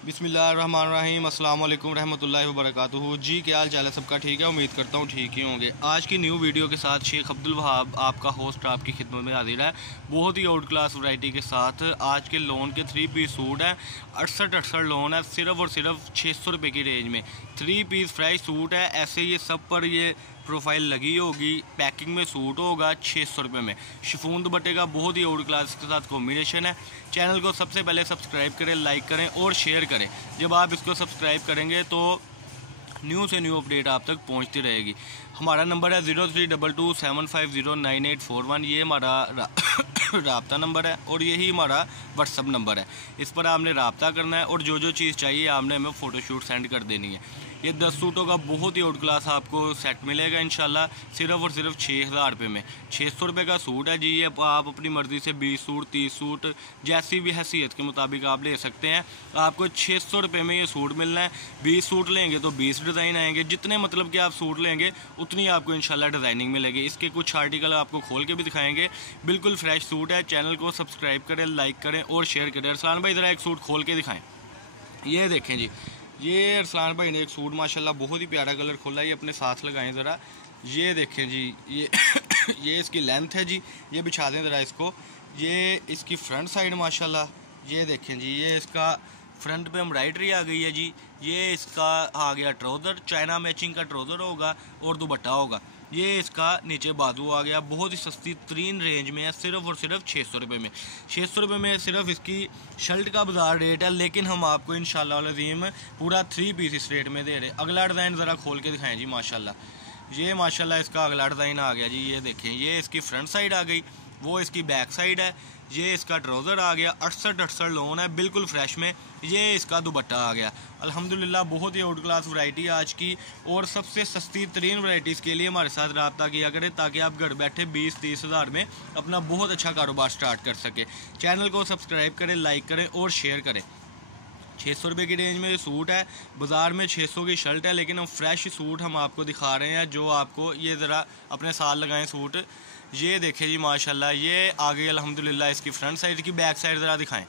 बिस्मिल्लाहिर्रहमानिर्रहीम अस्सलाम वालेकुम रहमतुल्लाहि व बरकातुहू। जी क्या हाल चाल है सबका? ठीक है, उम्मीद करता हूँ ठीक ही होंगे। आज की न्यू वीडियो के साथ शेख अब्दुल वहाब आपका होस्ट आपकी खिदमत में हाजिर है, बहुत ही आउट क्लास वैरायटी के साथ। आज के लोन के 3 पीस सूट है, 68 लोन है, सिर्फ और सिर्फ 600 रुपये की रेंज में 3 पीस फ्रेश सूट है। ऐसे ये सब पर ये प्रोफाइल लगी होगी, पैकिंग में सूट होगा 600 रुपये में। शिफॉन दुपट्टे का बहुत ही आउट क्लास के साथ कॉम्बिनेशन है। चैनल को सबसे पहले सब्सक्राइब करें, लाइक करें और शेयर करें। जब आप इसको सब्सक्राइब करेंगे तो न्यू से न्यू अपडेट आप तक पहुंचती रहेगी। हमारा नंबर है 032275098841। ये हमारा राब्ता नंबर है और यही हमारा व्हाट्सअप नंबर है। इस पर आपने राब्ता करना है और जो जो चीज़ चाहिए आपने हमें फ़ोटोशूट सेंड कर देनी है। ये 10 सूटों का बहुत ही आउट क्लास आपको सेट मिलेगा इंशाल्लाह, सिर्फ और सिर्फ 6000 रुपये में। 600 रुपये का सूट है जी। ये आप अपनी मर्ज़ी से 20 सूट 30 सूट जैसी भी हैसियत के मुताबिक आप ले सकते हैं। आपको 600 रुपये में ये सूट मिलना है। 20 सूट लेंगे तो 20 डिज़ाइन आएंगे। जितने मतलब कि आप सूट लेंगे उतनी आपको इंशाल्लाह डिज़ाइनिंग मिलेगी। इसके कुछ आर्टिकल आपको खोल के भी दिखाएंगे। बिल्कुल फ्रेश सूट है। चैनल को सब्सक्राइब करें, लाइक करें और शेयर करें। अरसलान भाई ज़रा एक सूट खोल के दिखाएँ। ये देखें जी, ये अरसलान भाई ने एक सूट माशाल्लाह बहुत ही प्यारा कलर खोला है। ये अपने साथ लगाएं ज़रा। ये देखें जी, ये ये इसकी लेंथ है जी। ये बिछा दें ज़रा इसको। ये इसकी फ्रंट साइड माशाल्लाह। ये देखें जी, ये इसका फ्रंट पे एम्ब्रॉयडरी आ गई है जी। ये इसका आ गया ट्राउज़र, चाइना मैचिंग का ट्राउज़र होगा और दुपट्टा होगा। ये इसका नीचे बाजू आ गया। बहुत ही सस्ती तरीन रेंज में है, सिर्फ और सिर्फ 600 रुपये में। 600 रुपये में सिर्फ इसकी शर्ट का बाजार रेट है, लेकिन हम आपको इंशाल्लाह अज़ीम पूरा 3 पीस इस रेट में दे रहे। अगला डिज़ाइन ज़रा खोल के दिखाएं जी माशाल्लाह। ये माशाल्लाह इसका अगला डिज़ाइन आ गया जी। ये देखें, ये इसकी फ्रंट साइड आ गई, वो इसकी बैक साइड है। ये इसका ट्राउज़र आ गया, 68 लोन है, बिल्कुल फ्रेश में। ये इसका दुपट्टा आ गया। अल्हम्दुलिल्लाह बहुत ही आउट क्लास वैरायटी आज की, और सबसे सस्ती तरीन वैरायटीज़ के लिए हमारे साथ रब्ता किया करें ताकि आप घर बैठे 20-30 हज़ार में अपना बहुत अच्छा कारोबार स्टार्ट कर सके। चैनल को सब्सक्राइब करें, लाइक करें और शेयर करें। 600 रुपये की रेंज में ये सूट है। बाज़ार में 600 की शर्ट है, लेकिन हम फ्रेश सूट हम आपको दिखा रहे हैं जो आपको ये ज़रा अपने साथ लगाएं सूट। ये देखें जी माशाल्लाह, ये आ गई अल्हम्दुलिल्लाह इसकी फ्रंट साइड की। बैक साइड ज़रा दिखाएं।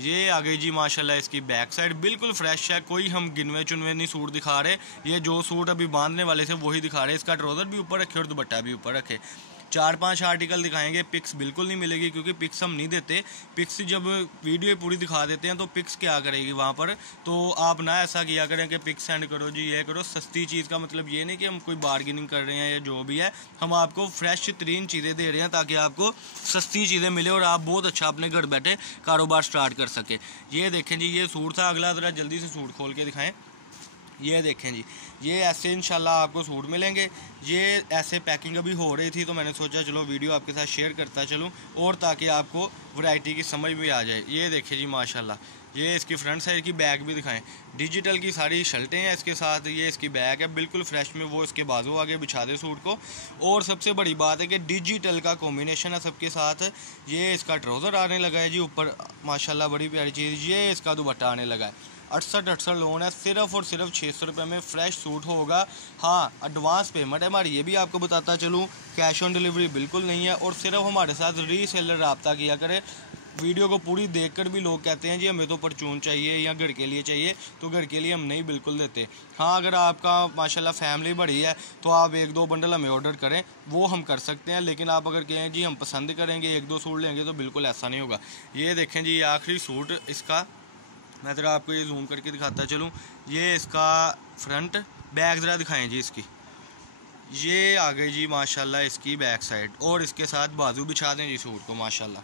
ये आ गई जी माशाल्लाह इसकी बैक साइड, बिल्कुल फ्रेश है। कोई हम गिनवे चुनवे नहीं सूट दिखा रहे। ये जो सूट अभी बांधने वाले थे वही दिखा रहे। इसका ट्राउज़र भी ऊपर रखे और दुपट्टा भी ऊपर रखे। 4-5 आर्टिकल दिखाएंगे। पिक्स बिल्कुल नहीं मिलेगी क्योंकि पिक्स हम नहीं देते। पिक्स जब वीडियो पूरी दिखा देते हैं तो पिक्स क्या करेगी वहाँ पर। तो आप ना ऐसा किया करें कि पिक्स सेंड करो जी, ये करो। सस्ती चीज़ का मतलब ये नहीं कि हम कोई बार्गेनिंग कर रहे हैं या जो भी है। हम आपको फ्रेश तरीन चीज़ें दे रहे हैं ताकि आपको सस्ती चीज़ें मिले और आप बहुत अच्छा अपने घर बैठे कारोबार स्टार्ट कर सके। ये देखें जी, ये सूट था। अगला ज़रा जल्दी से सूट खोल के दिखाएँ। ये देखें जी, ये ऐसे इंशाल्लाह आपको सूट मिलेंगे। ये ऐसे पैकिंग अभी हो रही थी तो मैंने सोचा चलो वीडियो आपके साथ शेयर करता चलूँ, और ताकि आपको वैरायटी की समझ भी आ जाए। ये देखें जी माशाल्लाह, ये इसकी फ्रंट साइड की बैग भी दिखाएं। डिजिटल की सारी शर्टें हैं इसके साथ। ये इसकी बैग है बिल्कुल फ्रेश में, वो इसके बाजू आगे बिछा दे सूट को। और सबसे बड़ी बात है कि डिजिटल का कॉम्बिनेशन है सबके साथ। ये इसका ट्राउज़र आने लगा है जी ऊपर माशाल्लाह, बड़ी प्यारी चीज़। ये इसका दुपट्टा आने लगा है। 68 लोन है, सिर्फ और सिर्फ 600 रुपये में फ्रेश सूट होगा। हाँ, एडवांस पेमेंट है हमारी, ये भी आपको बताता चलूँ। कैश ऑन डिलीवरी बिल्कुल नहीं है। और सिर्फ हमारे साथ रीसेलर रब्ता किया करें। वीडियो को पूरी देखकर भी लोग कहते हैं जी हमें तो परचून चाहिए या घर के लिए चाहिए, तो घर के लिए हम नहीं बिल्कुल देते। हाँ, अगर आपका माशाल्लाह फैमिली बड़ी है तो आप 1-2 बंडल हमें ऑर्डर करें, वो हम कर सकते हैं। लेकिन आप अगर कहें जी हम पसंद करेंगे 1-2 सूट लेंगे, तो बिल्कुल ऐसा नहीं होगा। ये देखें जी, ये आखिरी सूट इसका, मैं ज़रा आपको ये जूम करके दिखाता चलूँ। ये इसका फ्रंट, बैक ज़रा दिखाएं जी इसकी। ये आ गई जी माशाल्लाह इसकी बैक साइड, और इसके साथ बाजू बिछा दें जी सूट को माशाल्लाह।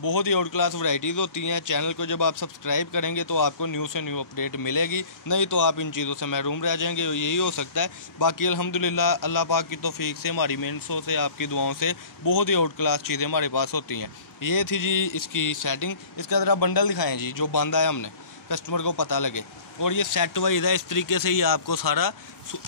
बहुत ही आउट क्लास वैरायटीज़ होती हैं। चैनल को जब आप सब्सक्राइब करेंगे तो आपको न्यू से न्यू अपडेट मिलेगी, नहीं तो आप इन चीज़ों से महरूम रह जाएंगे। यही हो सकता है। बाकी अल्हम्दुलिल्लाह अल्लाह पाक की तौफीक से, हमारी मेहनतों से, आपकी दुआओं से बहुत ही आउट क्लास चीज़ें हमारे पास होती हैं। ये थी जी इसकी सेटिंग। इसका ज़रा बंडल दिखाएँ जी जो बांधा है हमने, कस्टमर को पता लगे। और ये सेट वाइज है, इस तरीके से ही आपको सारा,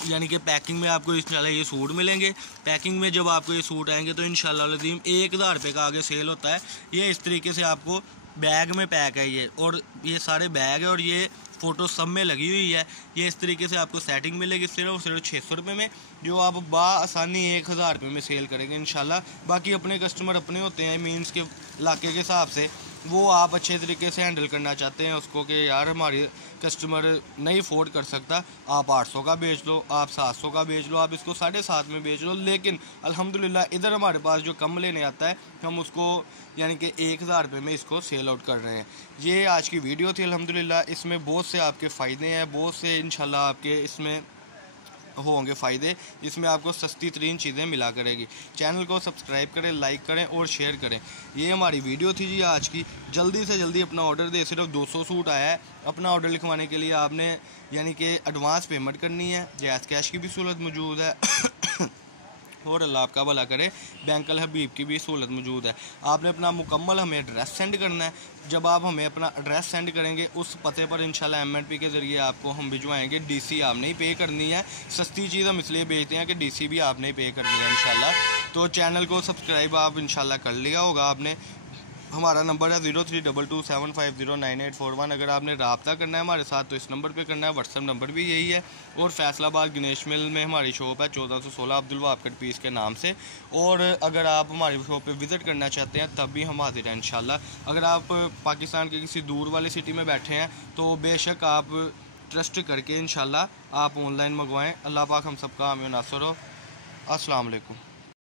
यानी कि पैकिंग में आपको इंशाल्लाह ये सूट मिलेंगे। पैकिंग में जब आपको ये सूट आएंगे तो इंशाल्लाह अज़ीम 1000 रुपये का आगे सेल होता है। ये इस तरीके से आपको बैग में पैक है ये, और ये सारे बैग है और ये फ़ोटो सब में लगी हुई है। ये इस तरीके से आपको सेटिंग मिलेगी सिर्फ और सिर्फ 600 रुपये में, जो आप बासानी 1000 रुपये में सेल करेंगे इंशाल्लाह। बाकी अपने कस्टमर अपने होते हैं, मीन्स के इलाके के हिसाब से वो आप अच्छे तरीके से हैंडल करना चाहते हैं उसको कि यार हमारी कस्टमर नहीं अफोर्ड कर सकता, आप 800 का बेच लो, आप 700 का बेच लो, आप इसको 7.5 में बेच लो, लेकिन अल्हम्दुलिल्लाह इधर हमारे पास जो कम लेने आता है हम उसको यानी कि 1000 रुपये में इसको सेल आउट कर रहे हैं। ये आज की वीडियो थी अल्हम्दुलिल्लाह, इसमें बहुत से आपके फ़ायदे हैं, बहुत से इंशाल्लाह आपके इसमें होंगे फ़ायदे, जिसमें आपको सस्ती तरीन चीज़ें मिला करेगी। चैनल को सब्सक्राइब करें, लाइक करें और शेयर करें। ये हमारी वीडियो थी जी आज की। जल्दी से जल्दी अपना ऑर्डर दे, सिर्फ 200 सूट आया है। अपना ऑर्डर लिखवाने के लिए आपने यानी कि एडवांस पेमेंट करनी है, जैज़ कैश की भी सहूलत मौजूद है और अल्लाह आपका भला करे, बैंक अल हबीब की भी सहूलत मौजूद है। आपने अपना मुकम्मल हमें एड्रेस सेंड करना है। जब आप हमें अपना एड्रेस सेंड करेंगे उस पते पर इंशाल्लाह MNP के ज़रिए आपको हम भिजवाएंगे। DC आपने ही पे करनी है। सस्ती चीज़ हम इसलिए बेचते हैं कि DC भी आपने ही पे करनी है इंशाल्लाह। तो चैनल को सब्सक्राइब आप इंशाल्लाह कर लिया होगा आपने। हमारा नंबर है 032275098841। अगर आपने रब्ता करना है हमारे साथ तो इस नंबर पे करना है, व्हाट्सएप नंबर भी यही है। और फैसलाबाद गणेश मिल में हमारी शॉप है 1416 अब्दुल वहाब कट पीस के नाम से। और अगर आप हमारी शॉप पे विज़िट करना चाहते हैं तब भी हम हाजिर हैं इंशाल्लाह। अगर आप पाकिस्तान के किसी दूर वाली सिटी में बैठे हैं तो बेशक आप ट्रस्ट करके इंशाल्लाह आप ऑनलाइन मंगवाएँ। अल्लाह पाक हम सबका आमीन नासर हो। अस्सलाम वालेकुम।